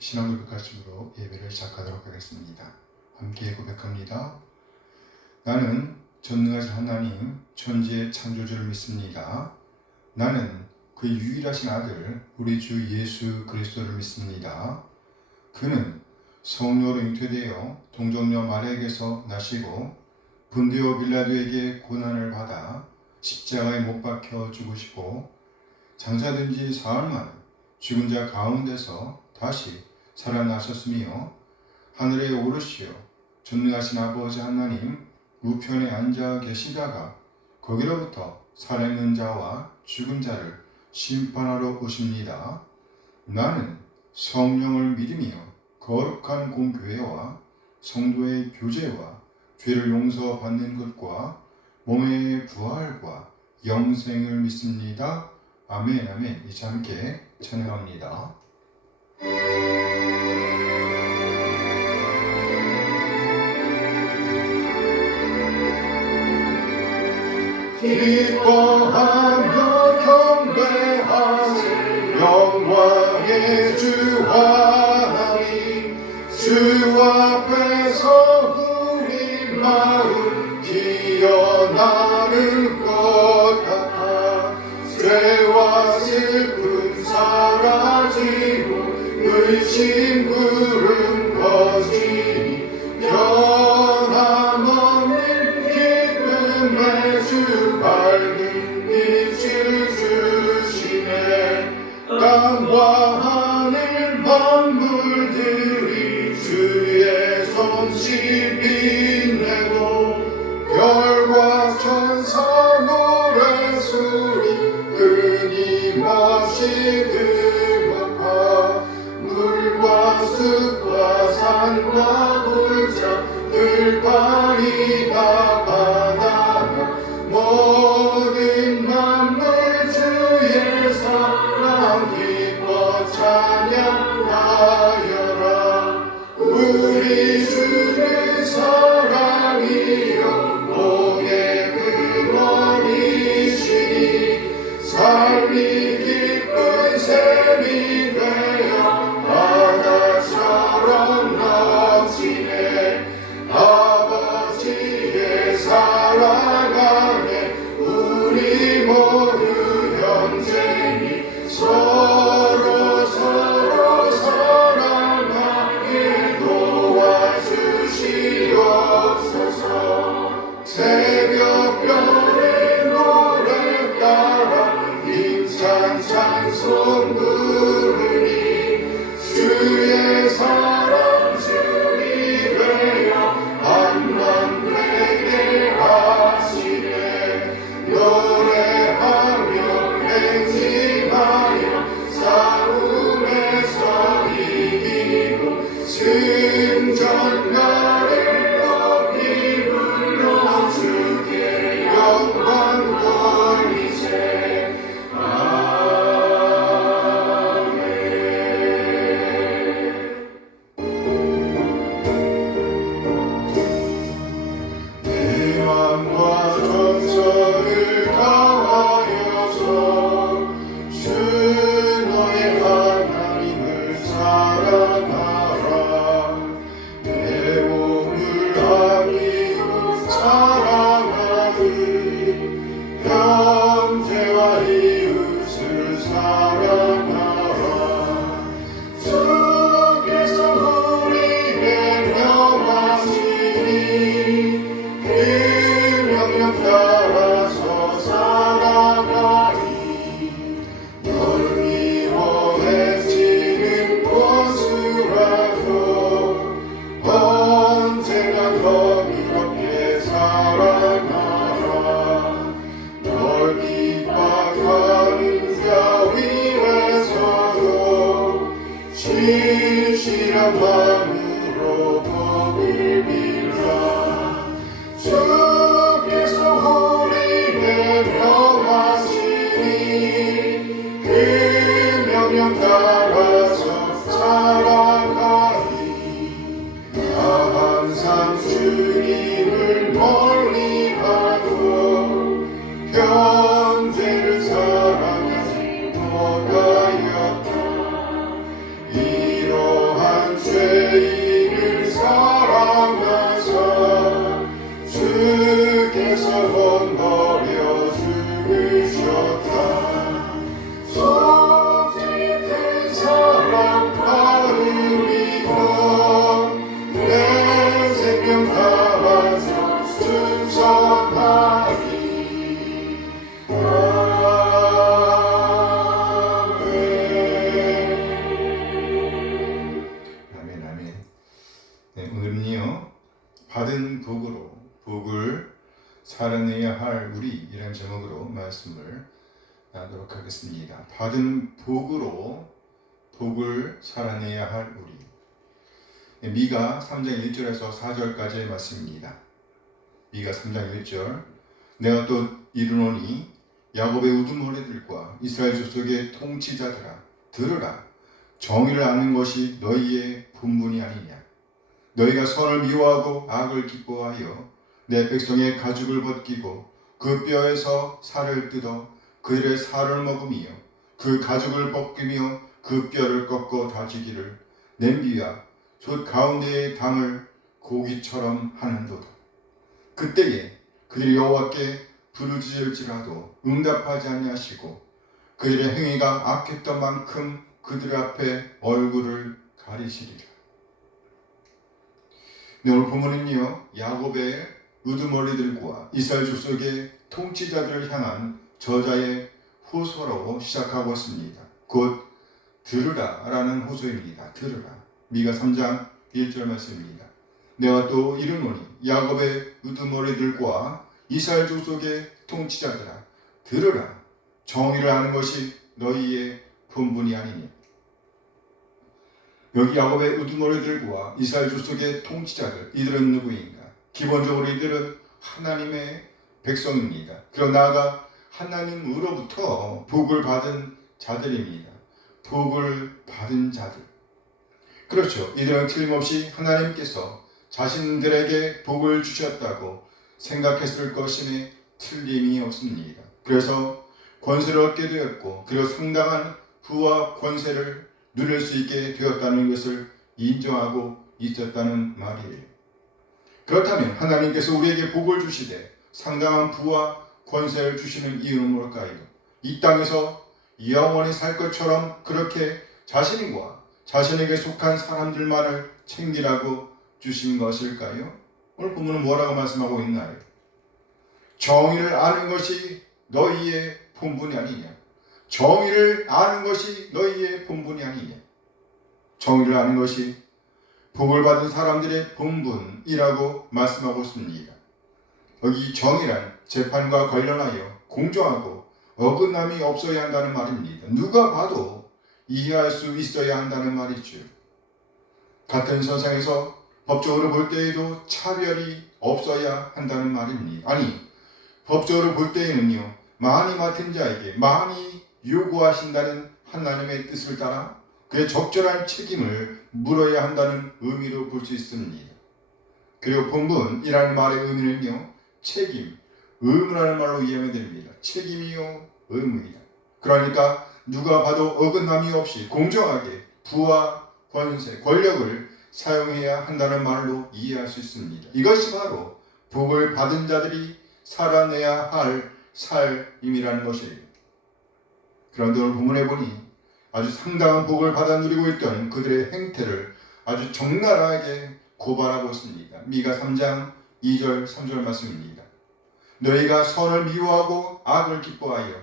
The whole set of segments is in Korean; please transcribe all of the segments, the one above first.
신앙 고백하심으로 예배를 시작하도록 하겠습니다. 함께 고백합니다. 나는 전능하신 하나님 천지의 창조주를 믿습니다. 나는 그의 유일하신 아들 우리 주 예수 그리스도를 믿습니다. 그는 성령으로 잉태되어 동정녀 마리아에게서 나시고 본디오 빌라도에게 고난을 받아 십자가에 못 박혀 죽으시고 장사된 지 사흘 만에 죽은 자 가운데서 다시 살아나셨으며 하늘에 오르시어 전능하신 아버지 하나님 우편에 앉아 계시다가 거기로부터 살아있는 자와 죽은 자를 심판하러 오십니다. 나는 성령을 믿으며 거룩한 공교회와 성도의 교제와 죄를 용서받는 것과 몸의 부활과 영생을 믿습니다. 아멘, 아멘. 이제 함께 찬양합니다. 기뻐하며 경배하세 영광의 주 하나님 주 앞에서 우리 마음 피어나는 것 같아 죄와 슬픔 사라지고 의심 구름 거지니 변함없는 기쁨의 주 밝은 빛을 주시네 땅과 하늘 만물들이 주의 손짓 빛내고 별과 천사 노래소리 끊임없이 들어가 물과 숲과 산과 불자 들판이 다 바다나 모든 만물 주의 사랑 기뻐 찬양하여라 우리 주는 사랑이요 복의 근원이시니 삶이 기쁜 샘이 되어 바다처럼 넘치네 아버지의 사랑 안에 우리 모두 형제니 서로 사랑하게 도와주시옵소서 새벽별의 노래 따라 힘찬 찬송 부르니 주의 사랑 주이 되어 한번 되게 하시네 노래하며 행진하여 싸움에서 이기고 승전가를 높이 불러 주께 영광 돌리세 내 맘과 정성을 다하여서 주 너의 하나님을 사랑하라 내 몸을 아끼고 사랑하니 형제와 이웃을 사랑하라 주께서 우리에게 명하시니 그 명령 따라서 살아가니 널 미워해지는 원수라도 언제나 너그럽게 사랑하라 널 핍박하는 자 위에서도 진실한 마음으로 복을 빌라 주께서 우리에게 명하시니 그 명령 따라서 살아가니 나 항상 주님을 멀리하고 형제를 사랑하지 못하였다 이러한 죄인을 사랑하사 주께서 건너려 죽으셨다. 속죄된 사랑 받으리라. 내 생명 다하사 순선하리. 아멘. 아멘. 네, 오늘은요 받은 복으로 복을 살아내야 할 우리 이런 제목으로 말씀을 나누도록 하겠습니다. 받은 복으로 복을 살아내야 할 우리. 네, 미가 3장 1절에서 4절까지의 말씀입니다. 미가 3장 1절 내가 또 이르노니 야곱의 우두머리들과 이스라엘 족속의 통치자들아 들으라. 정의를 아는 것이 너희의 본분이 아니냐. 너희가 선을 미워하고 악을 기뻐하여 내 백성의 가죽을 벗기고 그 뼈에서 살을 뜯어 그들의 살을 먹으며 그 가죽을 벗기며 그 뼈를 꺾어 다지기를 냄비와 솥 가운데의 담을 고기처럼 하는도다. 그때에 그들이 여호와께 부르짖을지라도 응답하지 아니하시고 그들의 행위가 악했던 만큼 그들 앞에 얼굴을 가리시리라. 네, 오늘 본문은요 야곱의 우두머리들과 이스라엘 족속의 통치자들을 향한 저자의 호소로 시작하고 있습니다. 곧 들으라 라는 호소입니다. 들으라. 미가 3장 1절 말씀입니다. 내가 또 이르노니 야곱의 우두머리들과 이스라엘 족속의 통치자들아 들으라. 정의를 아는 것이 너희의 본분이 아니니. 여기 야곱의 우두머리들과 이스라엘 족속의 통치자들, 이들은 누구인가? 기본적으로 이들은 하나님의 백성입니다. 그리고 나아가 하나님으로부터 복을 받은 자들입니다. 복을 받은 자들. 그렇죠. 이들은 틀림없이 하나님께서 자신들에게 복을 주셨다고 생각했을 것임에 틀림이 없습니다. 그래서 권세를 얻게 되었고 그리고 상당한 부와 권세를 누릴 수 있게 되었다는 것을 인정하고 있었다는 말이에요. 그렇다면 하나님께서 우리에게 복을 주시되 상당한 부와 권세를 주시는 이유는 뭘까요? 이 땅에서 영원히 살 것처럼 그렇게 자신과 자신에게 속한 사람들만을 챙기라고 주신 것일까요? 오늘 본문은 뭐라고 말씀하고 있나요? 정의를 아는 것이 너희의 본분이 아니냐. 정의를 아는 것이 너희의 본분이 아니냐. 정의를 아는 것이 복을 받은 사람들의 본분이라고 말씀하고 있습니다. 여기 정의란 재판과 관련하여 공정하고 어긋남이 없어야 한다는 말입니다. 누가 봐도 이해할 수 있어야 한다는 말이죠. 같은 선상에서 법적으로 볼 때에도 차별이 없어야 한다는 말입니다. 아니, 법적으로 볼 때에는요, 많이 맡은 자에게 많이 요구하신다는 하나님의 뜻을 따라 그의 적절한 책임을 물어야 한다는 의미로 볼 수 있습니다. 그리고 본분이라는 말의 의미는요, 책임, 의무라는 말로 이해하면 됩니다. 책임이요, 의무이다. 그러니까 누가 봐도 어긋남이 없이 공정하게 부와 권세, 권력을 사용해야 한다는 말로 이해할 수 있습니다. 이것이 바로 복을 받은 자들이 살아내야 할 삶이라는 것이에요. 그런데 오늘 본문에 보니 아주 상당한 복을 받아 누리고 있던 그들의 행태를 아주 적나라하게 고발하고 있습니다. 미가 3장 2절 3절 말씀입니다. 너희가 선을 미워하고 악을 기뻐하여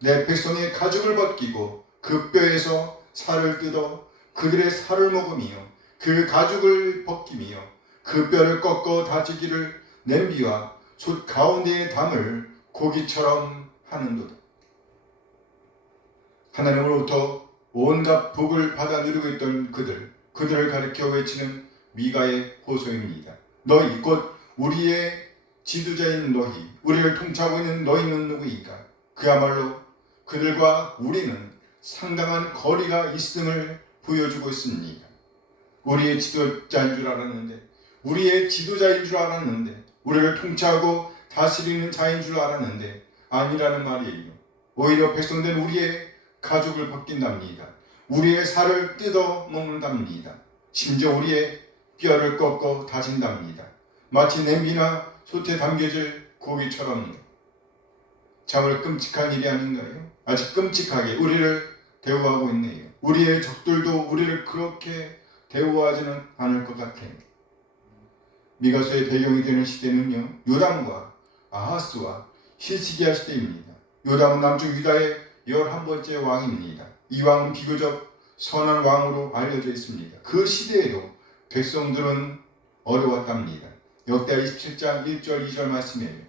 내 백성의 가죽을 벗기고 그 뼈에서 살을 뜯어 그들의 살을 먹으며 그 가죽을 벗기며 그 뼈를 꺾어 다지기를 냄비와 솥 가운데에 담을 고기처럼 하는도다. 하나님으로부터 온갖 복을 받아 누리고 있던 그들을 가리켜 외치는 미가의 호소입니다. 너희 곧 우리의 지도자인 너희, 우리를 통치하고 있는 너희는 누구이까? 그야말로 그들과 우리는 상당한 거리가 있음을 보여주고 있습니다. 우리의 지도자인 줄 알았는데, 우리의 지도자인 줄 알았는데, 우리를 통치하고 다스리는 자인 줄 알았는데 아니라는 말이에요. 오히려 백성된 우리의 가죽을 벗긴답니다. 우리의 살을 뜯어 먹는답니다. 심지어 우리의 뼈를 꺾어 다진답니다. 마치 냄비나 솥에 담겨질 고기처럼요. 참으로 끔찍한 일이 아닌가요? 아주 끔찍하게 우리를 대우하고 있네요. 우리의 적들도 우리를 그렇게 대우하지는 않을 것 같아요. 미가서의 배경이 되는 시대는요, 요담과 아하스와 히스기야 시대입니다. 요담은 남쪽 유다의 11번째 왕입니다. 이 왕은 비교적 선한 왕으로 알려져 있습니다. 그 시대에도 백성들은 어려웠답니다. 역대하 27장 1절 2절 말씀이에요.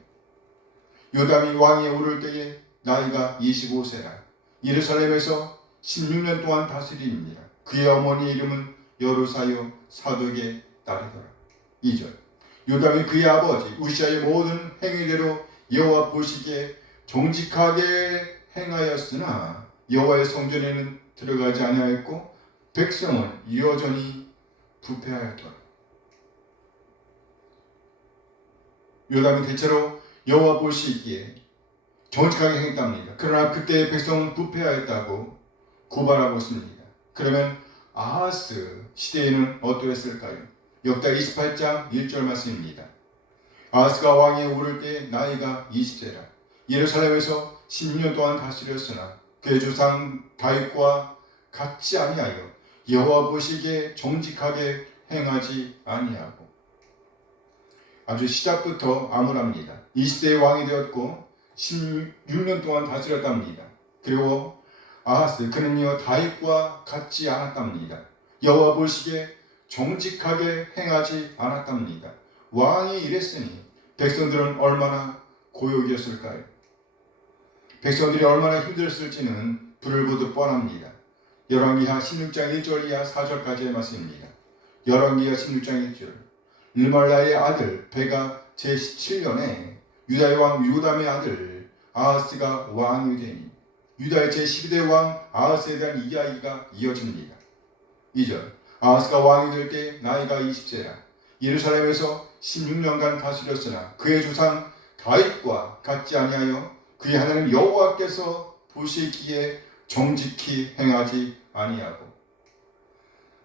요담이 왕위에 오를 때에 나이가 25세라 예루살렘에서 16년 동안 다스립니다. 그의 어머니의 이름은 여루사요 사독의 딸이더라. 2절 요담이 그의 아버지 우시아의 모든 행위대로 여호와 보시기에 정직하게 행하였으나 여호와의 성전에는 들어가지 아니하였고 백성은 여전히 부패하였더라. 요담이 대체로 여호와 보시기에 정직하게 행했답니다. 그러나 그때의 백성은 부패하였다고 고발하고 있습니다. 그러면 아하스 시대에는 어떠했을까요? 역대 28장 1절 말씀입니다. 아하스가 왕위에 오를 때 나이가 20세라 예루살렘에서 16년 동안 다스렸으나 그의 조상 다윗과 같지 아니하여 여호와 보시기에 정직하게 행하지 아니하고 아주 시작부터 암울합니다. 20세의 왕이 되었고 16년 동안 다스렸답니다. 그리고 아하스 그는요 다윗과 같지 않았답니다. 여호와 보시기에 정직하게 행하지 않았답니다. 왕이 이랬으니 백성들은 얼마나 고역이었을까요? 백성들이 얼마나 힘들었을지는 불을 보듯 뻔합니다. 열왕기하 16장 1절 이하 4절까지의 말씀입니다. 열왕기하 16장 1절 일말라의 아들 베가 제17년에 유다의 왕 요담의 아들 아하스가 왕이 되니 유다의 제12대 왕 아하스에 대한 이야기가 이어집니다. 2절 아하스가 왕이 될 때 나이가 20세라 예루살렘에서 16년간 다스렸으나 그의 조상 다윗과 같지 아니하여 그의 하나님 여호와께서 보시기에 정직히 행하지 아니하고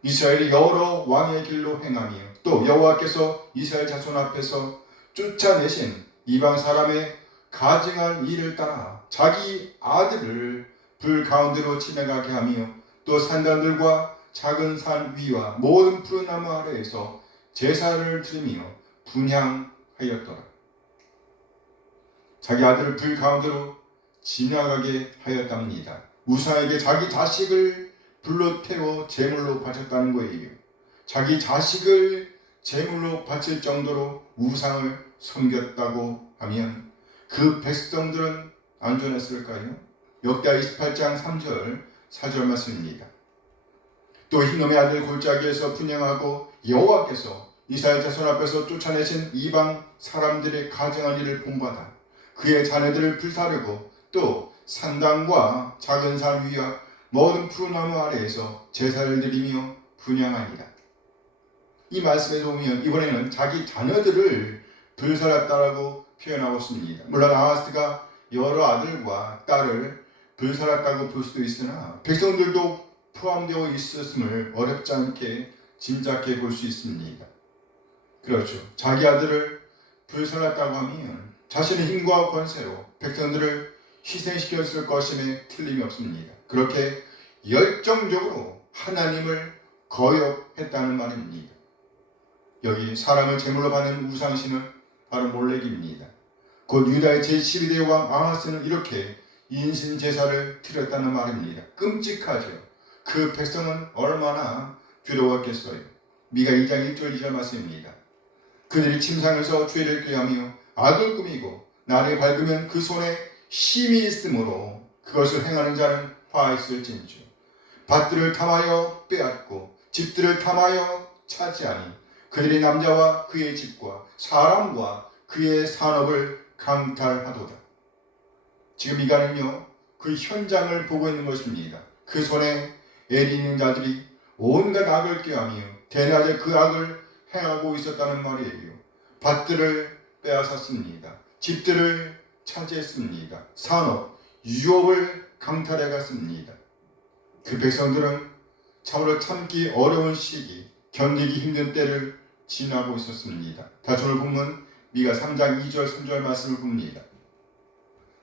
이스라엘이 여러 왕의 길로 행하며 또 여호와께서 이스라엘 자손 앞에서 쫓아내신 이방 사람의 가증한 일을 따라 자기 아들을 불 가운데로 지나가게 하며 또 산단들과 작은 산 위와 모든 푸른 나무 아래에서 제사를 드리며 분향하였더라. 자기 아들을 불 가운데로 지나가게 하였답니다. 우상에게 자기 자식을 불로 태워 제물로 바쳤다는 거예요. 자기 자식을 제물로 바칠 정도로 우상을 섬겼다고 하면 그 백성들은 안전했을까요? 역대하 28장 3절 4절 말씀입니다. 또 흰놈의 아들 골짜기에서 분향하고 여호와께서 이스라엘 자손 앞에서 쫓아내신 이방 사람들의 가증한 일을 본받아 그의 자녀들을 불사르고 또 산당과 작은 산 위와 모든 푸른 나무 아래에서 제사를 드리며 분향하니라. 이 말씀에 보면 이번에는 자기 자녀들을 불살랐다라고 표현하고 있습니다. 물론 아하스가 여러 아들과 딸을 불살랐다고 볼 수도 있으나 백성들도 포함되어 있었음을 어렵지 않게 짐작해 볼 수 있습니다. 그렇죠. 자기 아들을 불살랐다고 하면 자신의 힘과 권세로 백성들을 희생시켰을 것임에 틀림이 없습니다. 그렇게 열정적으로 하나님을 거역했다는 말입니다. 여기 사람을 제물로 받는 우상신은 바로 몰렉입니다. 곧 유다의 제12대 왕 아하스는 이렇게 인신제사를 드렸다는 말입니다. 끔찍하죠. 그 백성은 얼마나 두려웠겠어요. 미가 2장 1절 2절 말씀입니다. 그들이 침상에서 죄를 꾀하며 악을 꾸미고 날에 밝으면 그 손에 힘이 있으므로 그것을 행하는 자는 화있을진저 밭들을 탐하여 빼앗고 집들을 탐하여 차지하니 그들이 남자와 그의 집과 사람과 그의 산업을 강탈하도다. 지금 미가는요 그 현장을 보고 있는 것입니다. 그 손에 애리 있는 자들이 온갖 악을 꾀하며 대낮에 그 악을 행하고 있었다는 말이에요. 밭들을 빼앗았습니다. 집들을 차지했습니다. 산업, 유업을 강탈해 갔습니다. 그 백성들은 참으로 참기 어려운 시기, 견디기 힘든 때를 지나고 있었습니다. 다시 오늘 본문 미가 3장 2절 3절 말씀을 봅니다.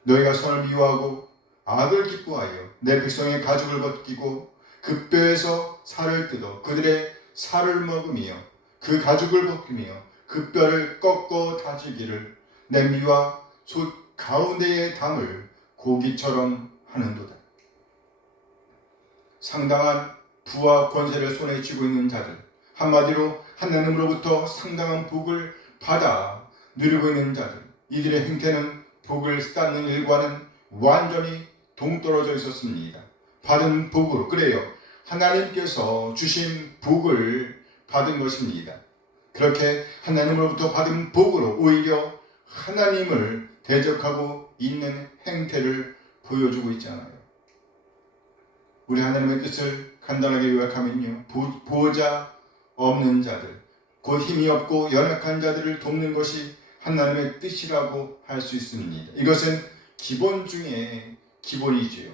너희가 선을 미워하고 악을 기뻐하여 내 백성의 가죽을 벗기고 그 뼈에서 살을 뜯어 그들의 살을 먹으며 그 가죽을 벗기며 그 뼈를 꺾어 다지기를 내 미와 솥 가운데에 담을 고기처럼 하는도다. 상당한 부와 권세를 손에 쥐고 있는 자들, 한마디로 하나님으로부터 상당한 복을 받아 누리고 있는 자들, 이들의 행태는 복을 쌓는 일과는 완전히 동떨어져 있었습니다. 받은 복으로, 그래요, 하나님께서 주신 복을 받은 것입니다. 그렇게 하나님으로부터 받은 복으로 오히려 하나님을 대적하고 있는 행태를 보여주고 있잖아요. 우리 하나님의 뜻을 간단하게 요약하면요, 보호자 없는 자들, 곧 힘이 없고 연약한 자들을 돕는 것이 하나님의 뜻이라고 할 수 있습니다. 이것은 기본 중에 기본이지요.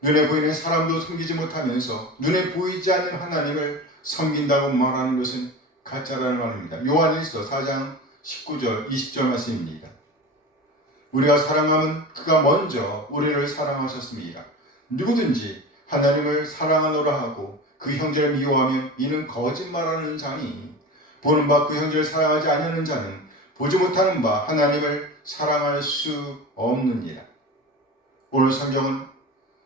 눈에 보이는 사람도 섬기지 못하면서 눈에 보이지 않는 하나님을 섬긴다고 말하는 것은 가짜라는 말입니다. 요한일서 4장 19절 20절 말씀입니다. 우리가 사랑하면 그가 먼저 우리를 사랑하셨습니다. 누구든지 하나님을 사랑하노라 하고 그 형제를 미워하면 이는 거짓말하는 자니 보는 바 그 형제를 사랑하지 아니하는 자는 보지 못하는 바 하나님을 사랑할 수 없느니라. 오늘 성경은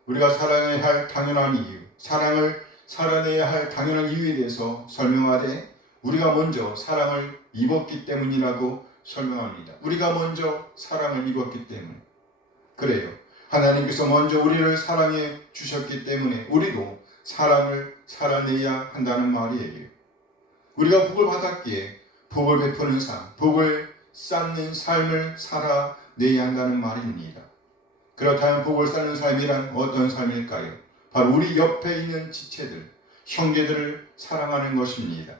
우리가 사랑해야 할 당연한 이유, 사랑을 살아내야 할 당연한 이유에 대해서 설명하되 우리가 먼저 사랑을 입었기 때문이라고 설명합니다. 우리가 먼저 사랑을 입었기 때문. 그래요. 하나님께서 먼저 우리를 사랑해 주셨기 때문에 우리도 사랑을 살아내야 한다는 말이에요. 우리가 복을 받았기에 복을 베푸는 삶, 복을 쌓는 삶을 살아내야 한다는 말입니다. 그렇다면 복을 쌓는 삶이란 어떤 삶일까요? 바로 우리 옆에 있는 지체들, 형제들을 사랑하는 것입니다.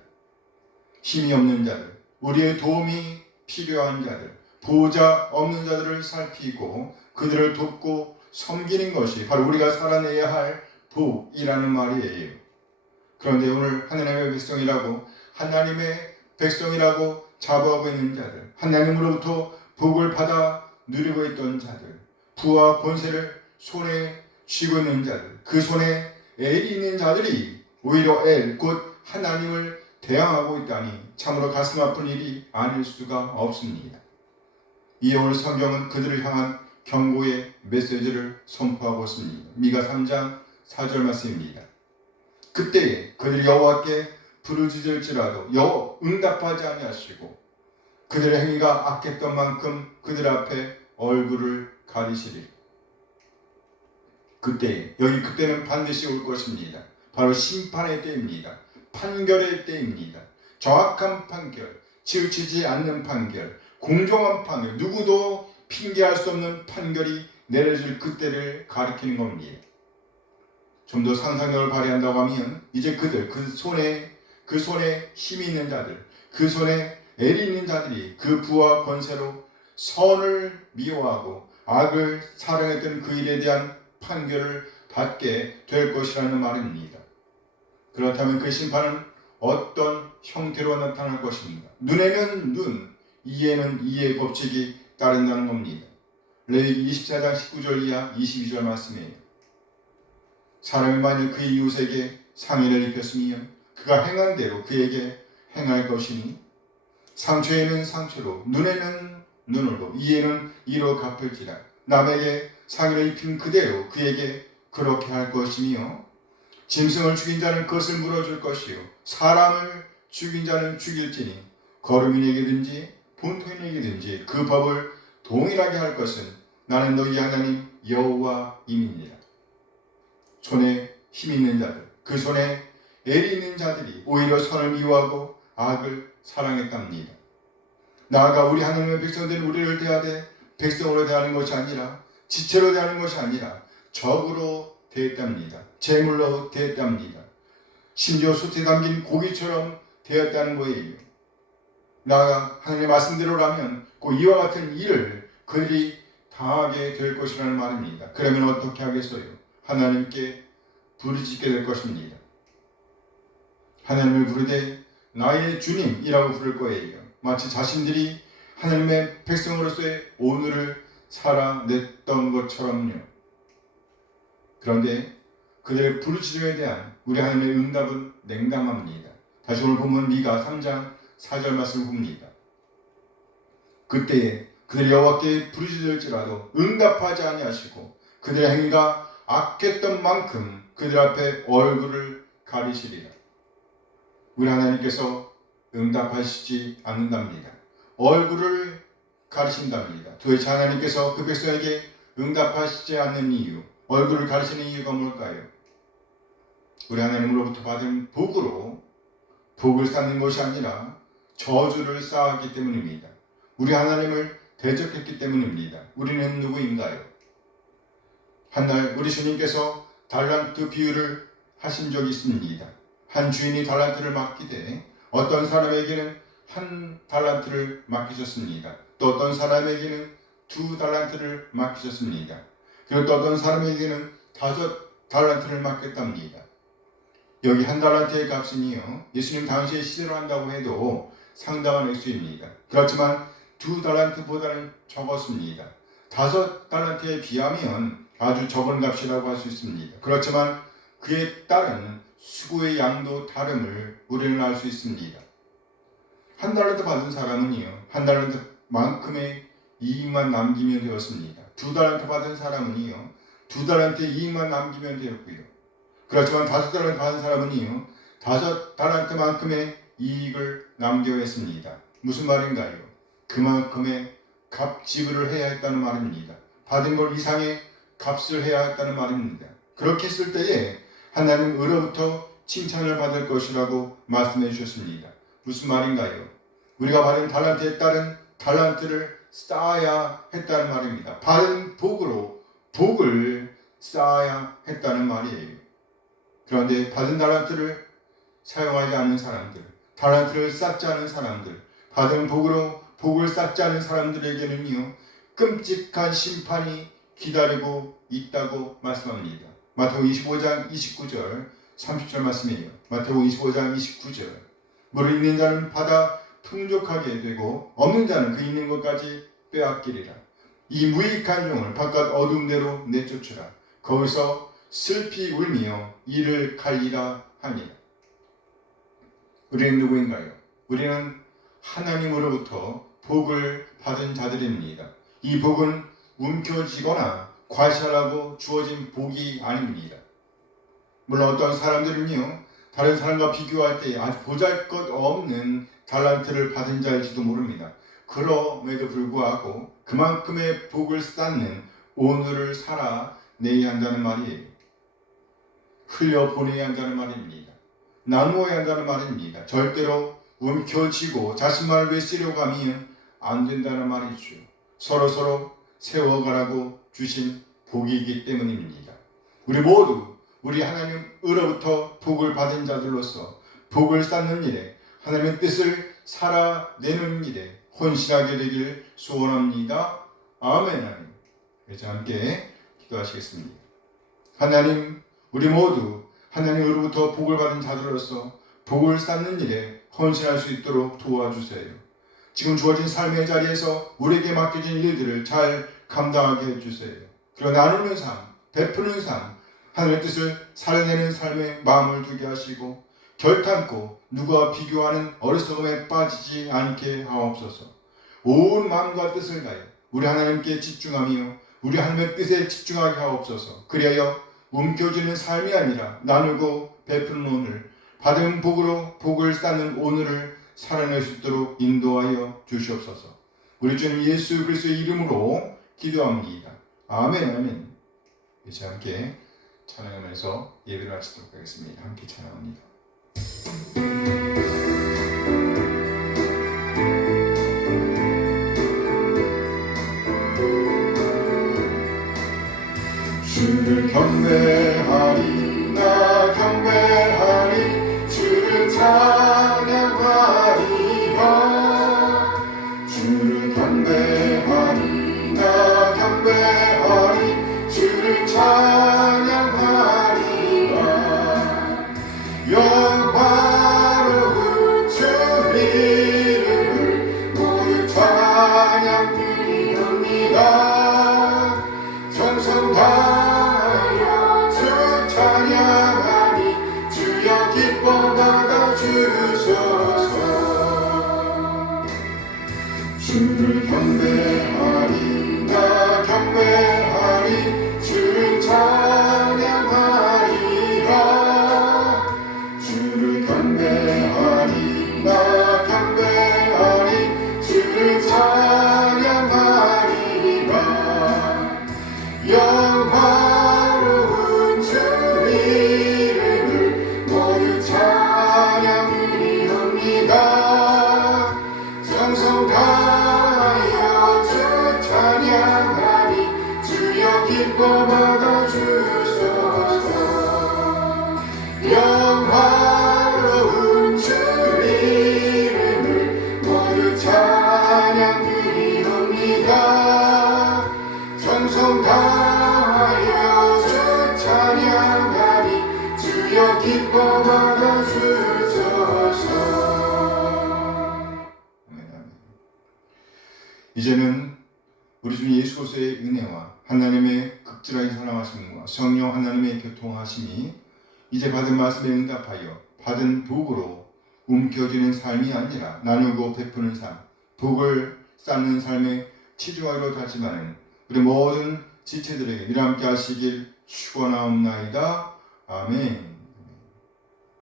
힘이 없는 자들, 우리의 도움이 필요한 자들, 보호자 없는 자들을 살피고 그들을 돕고 섬기는 것이 바로 우리가 살아내야 할 복이라는 말이에요. 그런데 오늘 하나님의 백성이라고 자부하고 있는 자들, 하나님으로부터 복을 받아 누리고 있던 자들, 부와 권세를 손에 쥐고 있는 자들, 그 손에 엘이 있는 자들이 오히려 곧 하나님을 대항하고 있다니 참으로 가슴 아픈 일이 아닐 수가 없습니다. 이에 오늘 성경은 그들을 향한 경고의 메시지를 선포하고 있습니다. 미가 3장 4절 말씀입니다. 그때에 그들이 여호와께 부르짖을지라도 여호와 응답하지 아니하시고 그들의 행위가 악했던 만큼 그들 앞에 얼굴을 가리시리. 그때는 반드시 올 것입니다. 바로 심판의 때입니다. 판결의 때입니다. 정확한 판결, 치우치지 않는 판결, 공정한 판결, 누구도 핑계할 수 없는 판결이 내려질 그때를 가리키는 겁니다. 좀 더 상상력을 발휘한다고 하면 이제 그 손에 힘이 있는 자들, 그 손에 엘이 있는 자들이 그 부와 권세로 선을 미워하고 악을 사랑했던 그 일에 대한 판결을 받게 될 것이라는 말입니다. 그렇다면 그 심판은 어떤 형태로 나타날 것입니다. 눈에는 눈, 이에는 이의 법칙이 따른다는 겁니다. 레위기 24장 19절 이하 22절 말씀이에요. 사람이 만일 그의 이웃에게 상해를 입혔으면 그가 행한 대로 그에게 행할 것이니 상처에는 상처로 눈에는 눈으로 이에는 이로 갚을지라. 남에게 상해를 입힌 그대로 그에게 그렇게 할 것이며 짐승을 죽인 자는 그것을 물어줄 것이요 사람을 죽인 자는 죽일지니 거루민에게든지 본토인에게든지 그 법을 동일하게 할 것은 나는 너희 하나님 여호와임이니라. 손에 힘 있는 자들, 그 손에 엘이 있는 자들이 오히려 선을 미워하고 악을 사랑했답니다. 나아가 우리 하나님의 백성들은 우리를 대하되 백성으로 대하는 것이 아니라 지체로 대하는 것이 아니라 적으로 대했답니다. 재물로 대했답니다. 심지어 솥에 담긴 고기처럼 대했다는 거예요. 나아가 하나님의 말씀대로라면 꼭 이와 같은 일을 그들이 당하게 될 것이라는 말입니다. 그러면 어떻게 하겠어요? 하나님께 부르짖게 될 것입니다. 하나님을 부르되 나의 주님이라고 부를 거예요. 마치 자신들이 하나님의 백성으로서의 오늘을 살아냈던 것처럼요. 그런데 그들의 부르짖음에 대한 우리 하나님의 응답은 냉담합니다. 다시 오늘 보면 미가 3장 4절 말씀을 봅니다. 그때에 그들이 여호와께 부르짖을지라도 응답하지 아니하시고 그들의 행위가 악했던 만큼 그들 앞에 얼굴을 가리시리라. 우리 하나님께서 응답하시지 않는답니다. 얼굴을 가리신답니다. 도대체 하나님께서 그 백성에게 응답하시지 않는 이유, 얼굴을 가리시는 이유가 뭘까요? 우리 하나님으로부터 받은 복으로 복을 쌓는 것이 아니라 저주를 쌓았기 때문입니다. 우리 하나님을 대적했기 때문입니다. 우리는 누구인가요? 한날 우리 주님께서 달란트 비유를 하신 적이 있습니다. 한 주인이 달란트를 맡기되 어떤 사람에게는 한 달란트를 맡기셨습니다. 또 어떤 사람에게는 2달란트를 맡기셨습니다. 그리고 또 어떤 사람에게는 5달란트를 맡겼답니다. 여기 한 달란트의 값은요, 예수님 당시에 시대로 한다고 해도 상당한 액수입니다. 그렇지만 2달란트보다는 적었습니다. 5달란트에 비하면 아주 적은 값이라고 할 수 있습니다. 그렇지만 그에 따른 수고의 양도 다름을 우리는 알 수 있습니다. 한 달란트 받은 사람은요, 한 달란트만큼의 이익만 남기면 되었습니다. 2달란트 받은 사람은요, 2달란트의 이익만 남기면 되었고요. 그렇지만 5달란트 받은 사람은요, 5달란트만큼의 이익을 남겨야 했습니다. 무슨 말인가요? 그만큼의 값 지불을 해야 했다는 말입니다. 받은 것 이상의 값을 해야 했다는 말입니다. 그렇게 했을 때에 하나님 으로부터 칭찬을 받을 것이라고 말씀해 주셨습니다. 무슨 말인가요? 우리가 받은 달란트에 따른 달란트를 쌓아야 했다는 말입니다. 받은 복으로 복을 쌓아야 했다는 말이에요. 그런데 받은 달란트를 사용하지 않는 사람들, 달란트를 쌓지 않은 사람들, 받은 복으로 복을 쌓지 않은 사람들에게는요, 끔찍한 심판이 기다리고 있다고 말씀합니다. 마태복음 25장 29절 30절 말씀이에요. 마태복음 25장 29절. 물을 있는 자는 받아 풍족하게 되고 없는 자는 그 있는 것까지 빼앗기리라. 이 무익한 종을 바깥 어둠대로 내쫓으라. 거기서 슬피 울며 이를 갈리라 하니라. 우리는 누구인가요? 우리는 하나님으로부터 복을 받은 자들입니다. 이 복은 움켜쥐거나 과시하라고 주어진 복이 아닙니다. 물론 어떤 사람들은요, 다른 사람과 비교할 때 아주 보잘것없는 달란트를 받은 자일지도 모릅니다. 그럼에도 불구하고 그만큼의 복을 쌓는 오늘을 살아내야 한다는 말이에요. 흘려보내야 한다는 말입니다. 나누어야 한다는 말입니다. 절대로 움켜쥐고 자신만을 위해 쓰려고 하면 안 된다는 말이죠. 서로 세워가라고 주신 복이기 때문입니다. 우리 모두 우리 하나님으로부터 복을 받은 자들로서 복을 쌓는 일에 하나님의 뜻을 살아내는 일에 헌신하게 되길 소원합니다. 아멘. 그래서 함께 기도하시겠습니다. 하나님, 우리 모두 하나님으로부터 복을 받은 자들로서 복을 쌓는 일에 헌신할 수 있도록 도와주세요. 지금 주어진 삶의 자리에서 우리에게 맡겨진 일들을 잘 감당하게 해주세요. 그리고 나누는 삶, 베푸는 삶, 하나님의 뜻을 살아내는 삶에 마음을 두게 하시고 결탄코 누구와 비교하는 어리석음에 빠지지 않게 하옵소서. 온 마음과 뜻을 다해 우리 하나님께 집중하며 우리 하나님의 뜻에 집중하게 하옵소서. 그리하여 움켜쥐는 삶이 아니라 나누고 베푸는 오늘, 받은 복으로 복을 쌓는 오늘을 살아낼 수 있도록 인도하여 주시옵소서. 우리 주님 예수 그리스도의 이름으로 기도합니다. 아멘. 아멘. 이제 함께 찬양하면서 예배를 마치도록 하겠습니다. 함께 찬양합니다. 주를 경배하리, 나 경배하리, 주를 찬양하리라. 주를 경배하리, 나 경배하리, 주를 찬양하리라. 이제는 우리 주 예수 그리스도의 은혜와 하나님의 극진하게 사랑하심과 성령 하나님의 교통하심이 이제 받은 말씀에 응답하여 받은 복으로 움켜쥐는 삶이 아니라 나누고 베푸는 삶, 복을 쌓는 삶에 치중하기로 다짐하는 우리 모든 지체들에게 미람께 하시길 축원하옵나이다. 아멘.